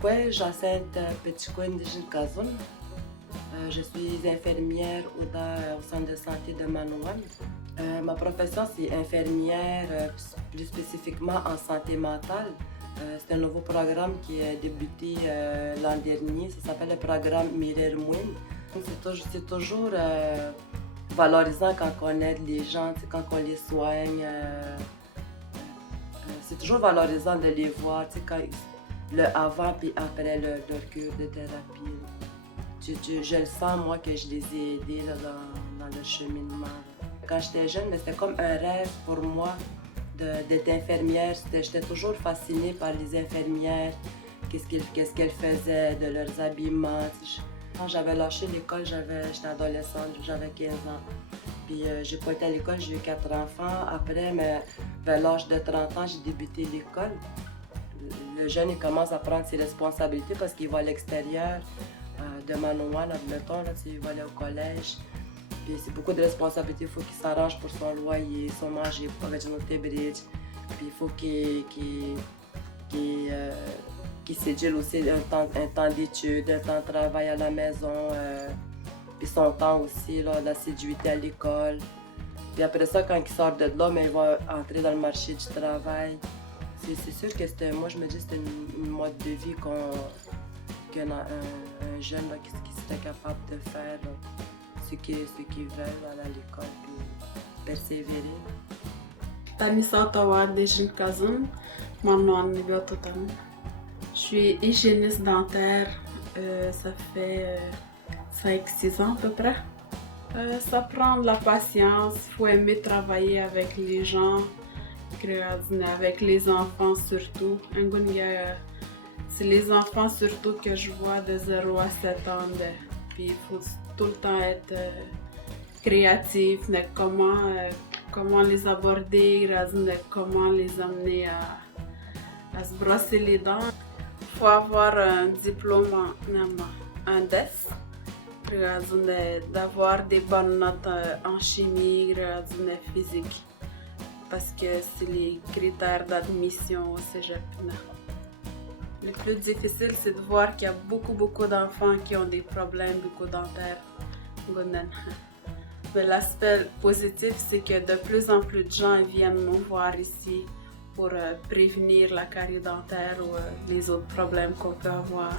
Poi, Jacinthe Petitcoin de Gilcazon. Je suis infirmière au centre de santé de Manouane. Ma profession, c'est infirmière, plus spécifiquement en santé mentale. C'est un nouveau programme qui a débuté l'an dernier. Ça s'appelle le programme Mirer Mouine. C'est toujours valorisant quand on aide les gens, quand on les soigne. C'est toujours valorisant de les voir, quand le avant et après leur cure de thérapie. Je le sens, moi, que je les ai aidés là, dans le cheminement. Quand j'étais jeune, c'était comme un rêve pour moi d'être infirmière. J'étais toujours fascinée par les infirmières, qu'est-ce qu'elles faisaient, de leurs habillements. Quand j'avais lâché l'école, j'étais adolescente, j'avais 15 ans. Puis j'ai pas été à l'école, j'ai eu 4 enfants. Après, mais vers l'âge de 30 ans, j'ai débuté l'école. Le jeune, il commence à prendre ses responsabilités parce qu'il va à l'extérieur de Manouane, admettons, là, il va aller au collège. Puis c'est beaucoup de responsabilités, il faut qu'il s'arrange pour son loyer, son manger, pour avec notre bridge. Puis il faut qu'il sédule aussi un temps d'études, un temps de travail à la maison, puis son temps aussi, là, l'assiduité à l'école. Puis après ça, quand il sort de là, mais il va entrer dans le marché du travail. C'est sûr que moi, je me dis que c'était une mode de vie qu'un jeune là, qui serait capable de faire là, ce qu'ils veulent aller à l'école et persévérer. Tanisa Ottawa de Gilcazon, Manouane Totalement. Je suis hygiéniste dentaire, ça fait 5-6 ans à peu près. Ça prend de la patience, il faut aimer travailler avec les gens, avec les enfants surtout. C'est les enfants surtout que je vois de 0 à 7 ans. Puis il faut tout le temps être créatif, comment les aborder, comment les amener à se brosser les dents. Il faut avoir un diplôme en DES, d'avoir des bonnes notes en chimie, en physique, parce que c'est les critères d'admission au cégep. Le plus difficile, c'est de voir qu'il y a beaucoup d'enfants qui ont des problèmes bucco-dentaires. Mais l'aspect positif, c'est que de plus en plus de gens viennent nous voir ici pour prévenir la carie dentaire ou les autres problèmes qu'on peut avoir.